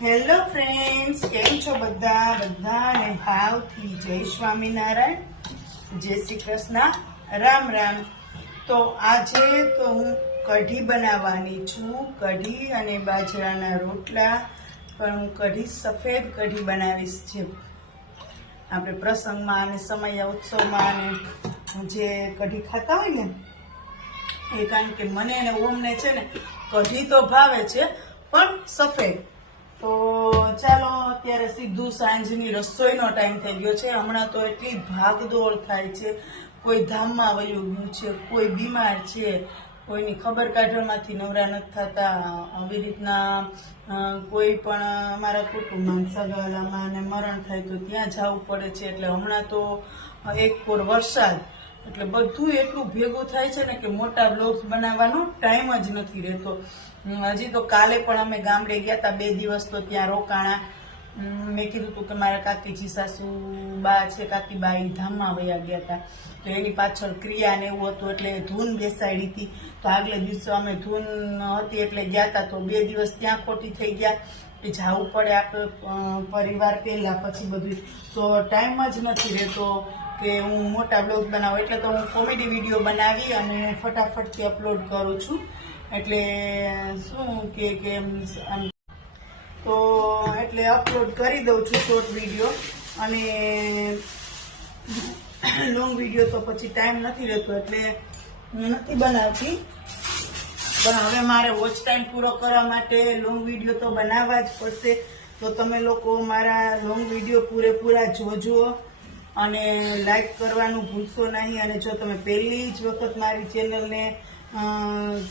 Hello friends કેમ છો બધા? બધાને ભાવથી જય સ્વામિનારાયણ. જય શ્રી કૃષ્ણ. રામ રામ. તો આજે તો હું કઢી બનાવવાની છું. કઢી અને બાજરાના રોટલા, પણ હું કઢી, સફેદ કઢી બનાવીશ છે આપણે પ્રસંગમાં અને સમય ઉત્સવમાં અને જે કઢી ખાતા હોય ને, એ કારણ કે મને અને ઓમને છે ને કઢી તો ભાવે છે, પણ સફેદ. તો ચાલો અત્યારે સીધું સાંજની રસોઈનો ટાઈમ થઈ ગયો છે. હમણાં તો એટલી ભાગદોડ થાય છે. કોઈ ધામમાં વયું ગયું છે, કોઈ બીમાર છે, કોઈની ખબર કાઢવામાંથી નવરા નથી થતા. આવી રીતના કોઈ પણ અમારા કુટુંબમાં સગાલામાં અને મરણ થાય તો ત્યાં જવું પડે છે. એટલે હમણાં તો એક કોર વરસાદ. એટલે બધું એટલું ભેગું થાય છે ને કે મોટા બ્લોગ્સ બનાવવાનો ટાઈમ જ નથી રહેતો. હજી તો કાલે પણ અમે ગામડે ગયા હતા બે દિવસ તો ત્યાં રોકાણા. મેં કીધું હતું કે મારા કાકીજી સાસુ બા છે કાકી બા એ ધામમાં વયા ગયા હતા તો એની પાછળ ક્રિયા ને એવું હતું એટલે ધૂન બેસાડી હતી. તો આગલે દિવસે અમે ધૂન હતી એટલે ગયા હતા તો બે દિવસ ત્યાં ખોટી થઈ ગયા કે જવું પડે આપણે પરિવાર પહેલાં. પછી બધું તો ટાઈમ જ નથી રહેતો કે હું મોટા બ્લોગ બનાવું. એટલે તો હું કોમેડી વીડિયો બનાવી અને ફટાફટથી અપલોડ કરું છું. એટલે શું કે કે એમ આમ તો એટલે અપલોડ કરી દઉં છું શોર્ટ વીડિયો અને લોંગ વીડિયો તો પછી ટાઈમ નથી રહેતો એટલે હું નથી બનાવતી. પણ હવે મારે વોચ ટાઈમ પૂરો કરવા માટે લોંગ વીડિયો તો બનાવવા જ પડશે. તો તમે લોકો મારા લોંગ વીડિયો પૂરેપૂરા જોજો. અને લાઈક કરવાનું ભૂલશો નહીં. અને જો તમે પહેલી જ વખત મારી ચેનલને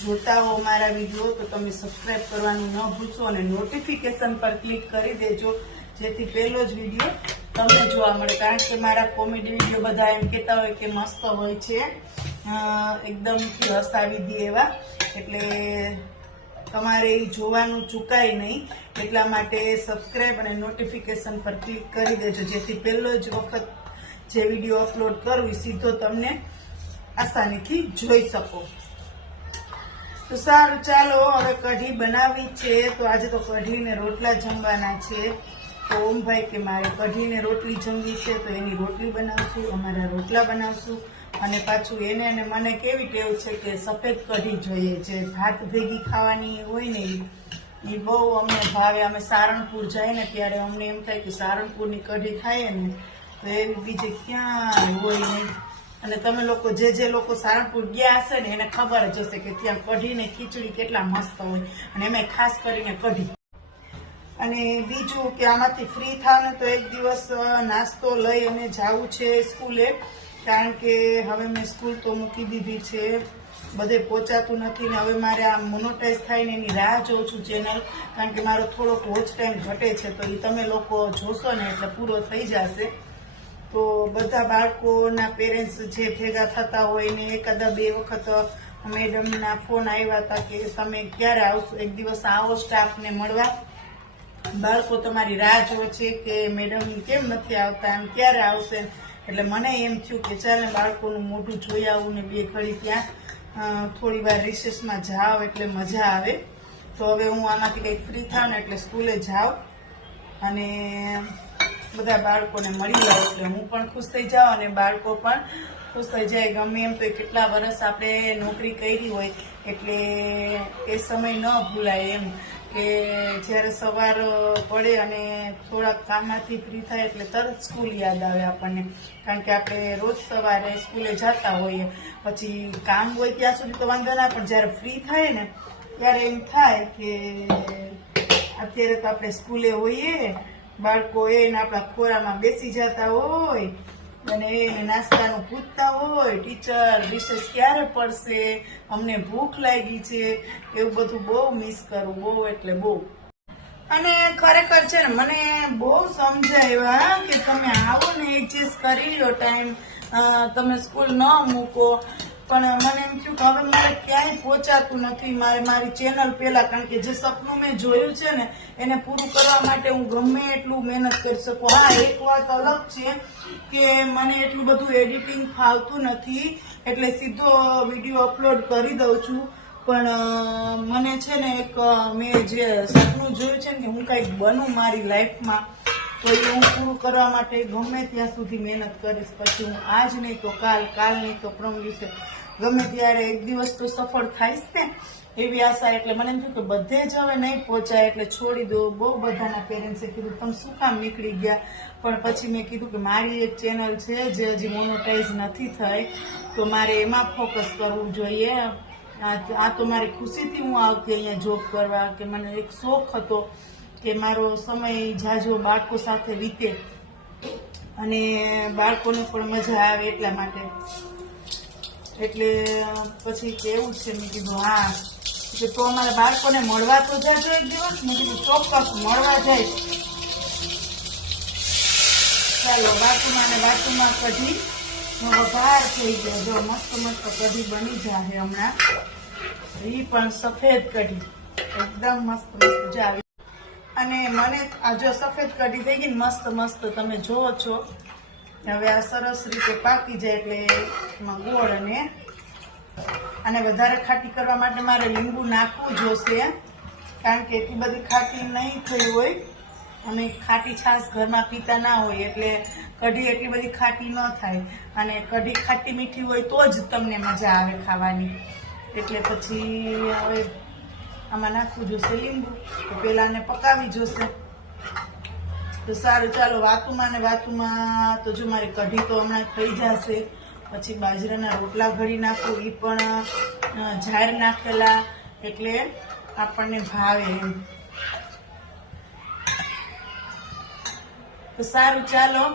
જોતા હો મારા વીડિયો, તો તમે સબસ્ક્રાઈબ કરવાનું ન ભૂલશો અને નોટિફિકેશન પર ક્લિક કરી દેજો. જેથી પહેલો જ વીડિયો તમને જોવા મળે. કારણ કે મારા કોમેડી વીડિયો બધા એમ કહેતા હોય કે મસ્ત હોય છે. એકદમ હસાવી દે એવા. એટલે તમારે એ જોવાનું ચૂકાય નહીં. એટલા માટે સબસ્ક્રાઈબ અને નોટિફિકેશન પર ક્લિક કરી દેજો. જેથી પહેલો જ વખત જે વીડિયો અપલોડ કરું સીધો તમને આસાનીથી જોઈ શકો. તો સારું, ચાલો હવે કઢી બનાવી છે. તો આજે તો કઢીને રોટલા જમવાના છે. તો ઓમભાઈ કે મારે કઢીને રોટલી જમવી છે, તો એની રોટલી બનાવશું, અમારા રોટલા બનાવશું. અને પાછું એને અને મને કેવી ટેવ છે કે સફેદ કઢી જોઈએ છે. ભાત ભેગી ખાવાની હોય ને એ બહુ અમને ભાવે. અમે સારણપુર જાય ને ત્યારે અમને એમ થાય કે સારણપુરની કઢી ખાઈએ ને, તો એવી બીજે ક્યાં હોય નહીં. અને તમે લોકો જે જે લોકો સારણપુર ગયા હશે ને, એને ખબર જ હશે કે ત્યાં કઢી ને ખીચડી કેટલા મસ્ત હોય. અને એમાં ખાસ કરીને કઢી. અને બીજું કે આમાંથી ફ્રી થાવ ને તો એક દિવસ નાસ્તો લઈ અને જવું છે સ્કૂલે. કારણ કે હવે મેં સ્કૂલ તો મૂકી દીધી છે. બધે પહોંચાતું નથી ને હવે મારે આ મોનોટાઈઝ થાય ને એની રાહ જોઉં છું ચેનલ કારણ કે મારો થોડોક વોચ ટાઈમ ઘટે છે, તો એ તમે લોકો જોશો ને એટલે પૂરો થઈ જશે. તો બધા બાળકોના પેરેન્ટ્સ જે ભેગા થતા હોય ને એકાદા બે વખત, મેડમના ફોન આવ્યા હતા કે તમે ક્યારે આવશો? એક દિવસ આવો સ્ટાફને મળવા. બાળકો તમારી રાહ જોવે છે કે મેડમ કેમ નથી આવતા? એમ ક્યારે આવશે? એટલે મને એમ થયું કે ચાલે બાળકોનું મોઢું જોઈ આવું ને બે ઘડી ત્યાં થોડી વાર રિસેસમાં જાઓ એટલે મજા આવે. તો હવે હું આમાંથી કંઈક ફ્રી થાઉં ને એટલે સ્કૂલે જાઉં. અને બધા બાળકોને મળી જાય એટલે હું પણ ખુશ થઈ જાઉં અને બાળકો પણ ખુશ થઈ જાય. ગમે એમ તો કેટલા વર્ષ આપણે નોકરી કરી હોય એટલે એ સમય ન ભૂલાય એમ કે જ્યારે સવાર પડે અને થોડાક કામમાંથી ફ્રી થાય એટલે તરત સ્કૂલ યાદ આવે આપણને. કારણ કે આપણે રોજ સવારે સ્કૂલે જતા હોઈએ. પછી કામ હોય ત્યાં સુધી તો વાંધો ના, પણ જ્યારે ફ્રી થાય ને, ત્યારે એમ થાય કે અત્યારે તો આપણે સ્કૂલે હોઈએ બાળકો એને આપણા ખોરામાં બેસી જતા હોય અને એને નાસ્તાનું પૂછતા હોય, ટીચર રિસેસ ક્યારે પડશે? અમને ભૂખ લાગી છે. એવું બધું બહુ મિસ કરું, બહુ એટલે બહુ. અને ખરેખર છે ને, મને બહુ સમજાવ્યા કે તમે આવો ને એડજસ્ટ કરી લો ટાઈમ. તમે સ્કૂલ ન મૂકો. પણ મને એમ થયું કે હવે મારે ક્યાંય પહોંચાતું નથી મારે મારી ચેનલ પહેલા, કારણ કે જે સપનું મેં જોયું છે ને, એને પૂરું કરવા માટે હું ગમે એટલું મહેનત કરી શકું. હા, એક વાત અલગ છે કે મને એટલું બધું એડિટિંગ ફાવતું નથી, એટલે સીધો વીડિયો અપલોડ કરી દઉં છું. પણ મને છે ને એક મેં જે સપનું જોયું છે ને હું કંઈક બનું મારી લાઈફમાં તો એ હું પૂરું કરવા માટે ગમે ત્યાં સુધી મહેનત કરીશ. પછી હું આજ નહીં તો કાલ કાલ નહીં તો પ્રમ દિવસે ગમે ત્યારે એક દિવસ તો સફળ થાય ને, એવી આશા એટલે મને એમ થયું કે બધે જ હવે નહીં પહોંચાય, એટલે છોડી દો. બહુ બધાના પેરેન્ટ્સે કીધું, તમે શું કામ નીકળી ગયા? પણ પછી મેં કીધું કે મારી એક ચેનલ છે જે હજી મોનોટાઈઝ નથી થઈ, તો મારે એમાં ફોકસ કરવું જોઈએ. આ તો મારી ખુશીથી હું આવતી અહીંયા જોબ કરવા કે મને એક શોખ હતો કે મારો સમય જાજો બાળકો સાથે વીતે અને બાળકોને પણ મજા આવે એટલા માટે. એટલે, પછી કેવું છે? મેં કીધું, હા. કે તો અમારા બાળકોને મળવા તો જાજો એક દિવસ. મેં કીધું, ચોક્કસ મળવા જાય. ચાલો બાટુમાં ને બાટુમાં કઢી. વઘાર થઈ ગયો. જો, મસ્ત મસ્ત કઢી બની જાય હમણાં. એ પણ સફેદ કઢી. એકદમ મસ્ત મસ્ત જાવી અને મને આ જો સફેદ કઢી થઈ ગઈ મસ્ત મસ્ત તમે જોવો છો. હવે આ સરસ રીતે પાકી જાય એટલે એમાં ગોળ અને અને વધારે ખાટી કરવા માટે મારે લીંબુ નાખવું જોશે કારણ કે એટલી બધી ખાટી નહીં થઈ હોય. અને ખાટી છાશ ઘરમાં પીતા ના હોય એટલે કઢી એટલી બધી ખાટી ન થાય. અને કઢી ખાટી મીઠી હોય તો જ તમને મજા આવે ખાવાની. એટલે પછી હવે આમાં નાખવું જોશે લીંબુ. તો પેલા પકાવી જોશે તો સારું, ચાલો વાતુમાં ને વાતુમાં તો જો મારી કઢી તો હમણાં થઈ જશે. પછી બાજરાના રોટલા ઘડી નાખું એ પણ ઝાર નાખેલા એટલે આપણને ભાવે એમ. તો સારું, ચાલો.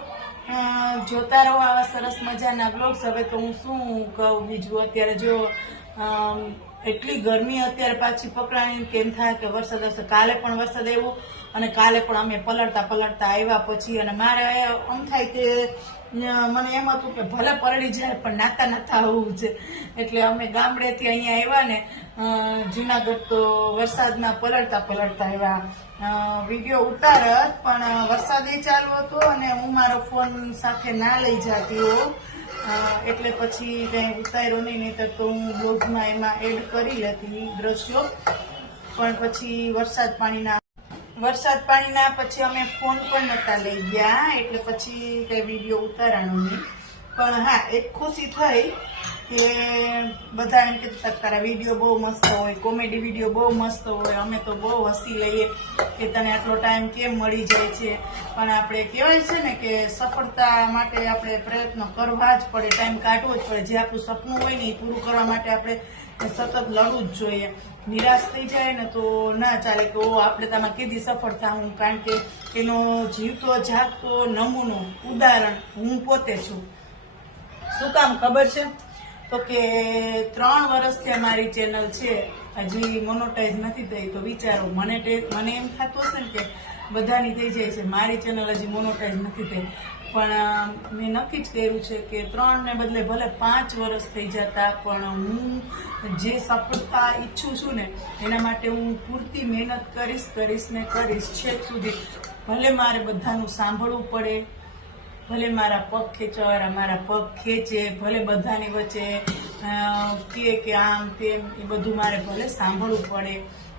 જોતા રહો આવા સરસ મજાના બ્લોગ્સ હવે તો હું શું કહું બીજું? અત્યારે જો એટલી ગરમી, અત્યારે પાછી પકડાણી કેમ થાય કે વરસાદ હશે કાલે પણ વરસાદ આવ્યો. અને કાલે પણ અમે પલળતા પલળતા આવ્યા પછી અને મારે આમ થાય કે મને એમ હતું કે ભલે પલળી જાય પણ નાતા નાતા આવવું છે. એટલે અમે ગામડેથી અહીંયા આવ્યા ને જુનાગઢ તો વરસાદના પલળતા પલળતા આવ્યા. વીડિયો ઉતારત, પણ વરસાદ એ ચાલુ હતો અને હું મારો ફોન સાથે ના લઈ જતી હોઉં. એટલે પછી કંઈ ઉતાર્યો નહીં નહીં તો હું બ્લોગમાં એમાં એડ કરી લેતી દ્રશ્યો. પણ પછી વરસાદ પાણીના વરસાદ પાણીના પછી અમે ફોન પણ નતા લઈ ગયા, એટલે પછી કઈ વીડિયો ઉતારવાનો નહીં. પણ હા, એક ખુશી થઈ કે બધા એમ કહેતા તારા વીડિયો બહુ મસ્ત હોય કોમેડી વીડિયો બહુ મસ્ત હોય, અમે તો બહુ હસી લઈએ કે તને આટલો ટાઈમ કેમ મળી જાય છે? પણ આપણે કહેવાય છે ને કે સફળતા માટે આપણે પ્રયત્ન કરવા જ પડે ટાઈમ કાઢવો જ પડે. જે આપણું સપનું હોય ને એ પૂરું કરવા માટે આપણે સતત લડવું જ જોઈએ. નિરાશ થઈ જાય ને તો ના ચાલે કે ઓ આપણે તામાં કીધી સફળ હું. કારણ કે એનો જીવતો જાગતો નમૂનો, ઉદાહરણ હું પોતે છું. શું કામ ખબર છે? તો કે ત્રણ વર્ષથી અમારી ચેનલ છે, હજી મોનોટાઈઝ નથી થઈ, તો વિચારો, મને મને એમ થતું હશે ને કે બધાની થઈ જાય છે, મારી ચેનલ હજી મોનોટાઈઝ નથી થઈ. પણ મેં નક્કી જ કર્યું છે કે ત્રણને બદલે ભલે પાંચ વર્ષ થઈ જતા, પણ હું જે સફળતા ઈચ્છું છું ને, એના માટે હું પૂરતી મહેનત કરીશ કરીશ ને કરીશ છેક સુધી. ભલે મારે બધાનું સાંભળવું પડે ભલે મારા પગ ખેંચવાવાળા, મારા પગ ખેંચે, ભલે બધાની વચ્ચે કે કે આમ તેમ એ બધું મારે ભલે સાંભળવું પડે.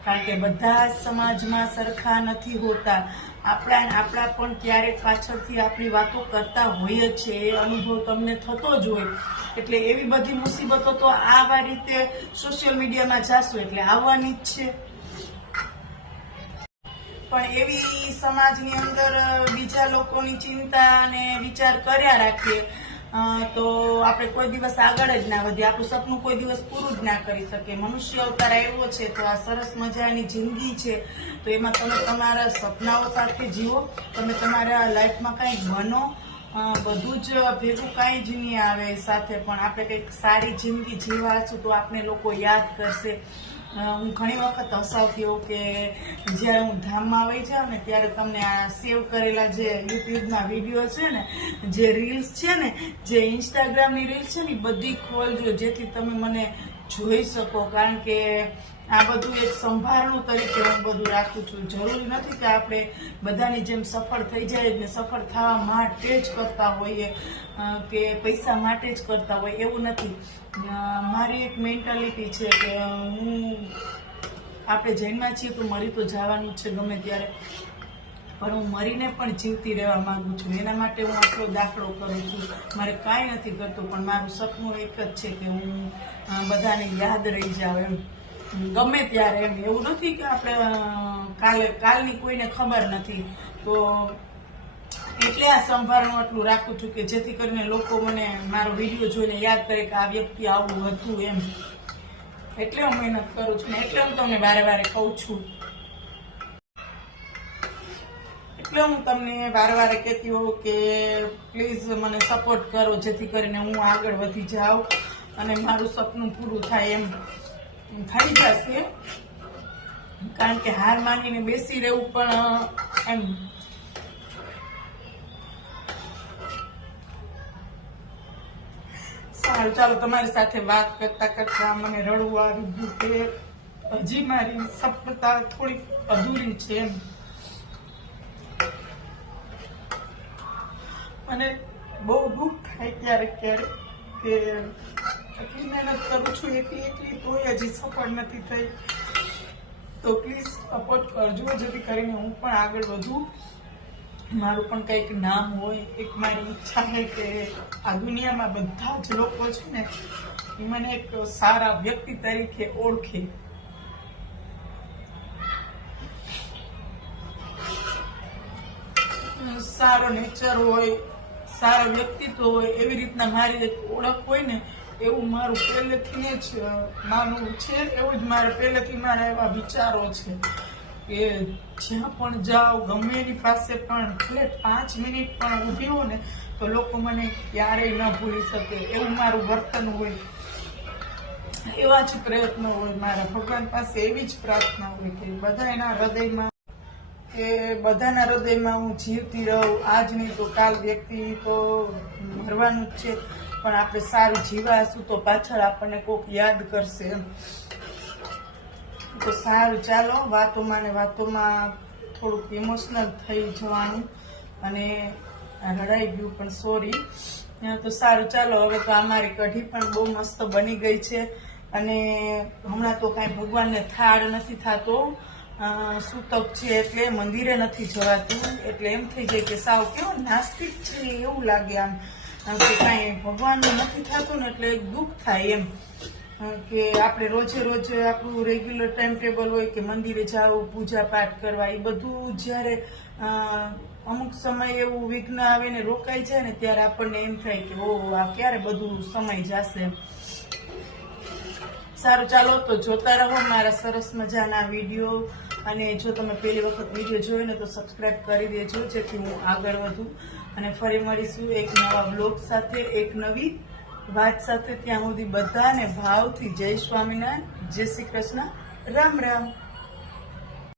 કારણ કે બધા સમાજમાં સરખા નથી હોતા. આપણા આપણા પણ ક્યારેક પાછળથી આપણી વાતો કરતા હોય જ છે. એ અનુભવ તમને થતો જ હોય. એટલે એવી બધી મુસીબતો તો આવા રીતે સોશિયલ મીડિયામાં જાશું. એટલે આવવાની જ છે. પણ એવી સમાજની અંદર બીજા લોકોની ચિંતા અને વિચાર કર્યા રાખીએ તો આપણે કોઈ દિવસ આગળ જ ના વધીએ. આપણું સપનું કોઈ દિવસ પૂરું જ ના કરી શકીએ. મનુષ્ય અવતાર આવ્યો છે તો આ સરસ મજાની જિંદગી છે. તો એમાં તમે તમારા સપનાઓ સાથે જીવો. તમે તમારા લાઈફમાં કંઈક બનો. બધું જ ભેગું કાંઈ જ નહીં આવે સાથે. પણ આપણે કંઈક સારી જિંદગી જીવાશું તો આપણે લોકો યાદ કરશે. હું ઘણી વખત હસાવતી હોઉં કે જ્યારે હું ધામમાં આવી જાઉં ને ત્યારે તમને આ સેવ કરેલા જે યુટ્યુબના વીડિયો છે ને, જે રીલ્સ છે ને, જે ઇન્સ્ટાગ્રામની રીલ્સ છે ને બધી ખોલજો જેથી તમે મને જોઈ શકો. કારણ કે આ બધું એક સંભારણું તરીકે હું બધું રાખું છું. જરૂરી નથી કે આપણે બધાની જેમ સફળ થઈ જાય ને સફળ થવા માટે જ કરતા હોઈએ કે પૈસા માટે જ કરતા હોય, એવું નથી. મારી એક મેન્ટાલિટી છે કે હું આપણે જૈનમાં છીએ તો મરી તો જવાનું છે ગમે ત્યારે. પણ હું મરીને પણ જીવતી રહેવા માગું છું. એના માટે હું આટલો દાખલો કરું છું. મારે કાંઈ નથી કરતું, પણ મારું સપનું એક જ છે કે હું બધાને યાદ રહી જાવ એમ. ગમે ત્યારે એમ. એવું નથી કે આપણે કાલે, કાલની કોઈને ખબર નથી. તો એટલે આ સંભાળનું આટલું રાખું છું કે જેથી કરીને લોકો મને મારો વીડિયો જોઈને યાદ કરે કે આ વ્યક્તિ આવું હતું એમ. એટલે હું મહેનત કરું છું એટલે હું તમને વારે વારે કહું છું. એટલે હું તમને વારે વારે કહેતી હોઉં કે પ્લીઝ મને સપોર્ટ કરો જેથી કરીને હું આગળ વધી જાઉં અને મારું સપનું પૂરું થાય એમ. થઈ જશે. કારણ કે હાર માનીને બેસી રહેવું પણ, એમ. સારું, ચાલો તમારી સાથે વાત કરતા કરતા મને રડવું આવી ગયું કે હજી મારી સફળતા થોડીક અધૂરી છે એમ. અને બહુ દુઃખ થાય ક્યારેક ક્યારેક કે એટલી મહેનત કરું છું, એકલી એકલી તોય હજી સફળ નથી થઈ. તો પ્લીઝ સપોર્ટ કરજો, જેથી કરીને હું પણ આગળ વધું. મારું પણ કંઈક નામ હોય, એક મારી ઈચ્છા છે કે આ દુનિયામાં બધા જ લોકો છે ને, એ મને એક સારા વ્યક્તિ તરીકે ઓળખે. સારો નેચર હોય, સારા વ્યક્તિત્વ હોય, એવી રીતના મારી એક ઓળખ હોય ને એવું મારું પહેલેથી જ માનવું છે, એવું જ મારે પહેલેથી મારા એવા વિચારો છે કે જ્યાં પણ જાઓ, ગમે એની પાસે પણ ભલે પાંચ મિનિટ પણ ઊભી હો ને, તો લોકો મને ક્યારેય ન ભૂલી શકે. એવું મારું વર્તન હોય. એવા જ પ્રયત્નો હોય મારા. ભગવાન પાસે એવી જ પ્રાર્થના હોય કે બધા એના હૃદયમાં, કે બધાના હૃદયમાં હું જીવતી રહું. આજ નહીં તો કાલ વ્યક્તિ તો મરવાનું જ છે. પણ આપણે સારું જીવાશું તો પાછળ આપણને કોક યાદ કરશે તો સારું, ચાલો, વાતોમાં ને વાતોમાં થોડુંક ઇમોશનલ થઈ જવાનું અને રડાઈ ગયું પણ સોરી તો સારું, ચાલો, હવે તો અમારી કઢી પણ બહુ મસ્ત બની ગઈ છે અને હમણાં તો કાંઈ ભગવાનને થાળ નથી થતો. સૂતક છે એટલે મંદિરે નથી જવાતું. એટલે એમ થઈ જાય કે સાવ કેવો નાસ્તિક છે, એવું લાગે આમ. આમ કે કાંઈ ભગવાનનું નથી થતું ને એટલે દુઃખ થાય એમ. કે આપણે રોજે રોજ આપણું રેગ્યુલર ટાઈમ ટેબલ હોય કે મંદિરે જવું, પૂજા પાઠ કરવા એ બધું જ્યારે અમુક સમય એવું વિઘ્ન આવે ને રોકાઈ જાય ને ત્યારે આપણને એમ થાય કે ઓ આ ક્યારે બધું સમય જશે? સારું, ચાલો, તો જોતા રહો મારા સરસ મજાના વીડિયો. અને જો તમે પહેલી વખત વીડિયો જોયો ને તો સબસ્ક્રાઈબ કરી દેજો, જેથી હું આગળ વધું. અને ફરી મળીશું એક નવા બ્લોગ સાથે, એક નવી વાત સાથે. ત્યાં સુધી બધાને ભાવથી જય સ્વામિનારાયણ, જય શ્રી કૃષ્ણ. રામ રામ.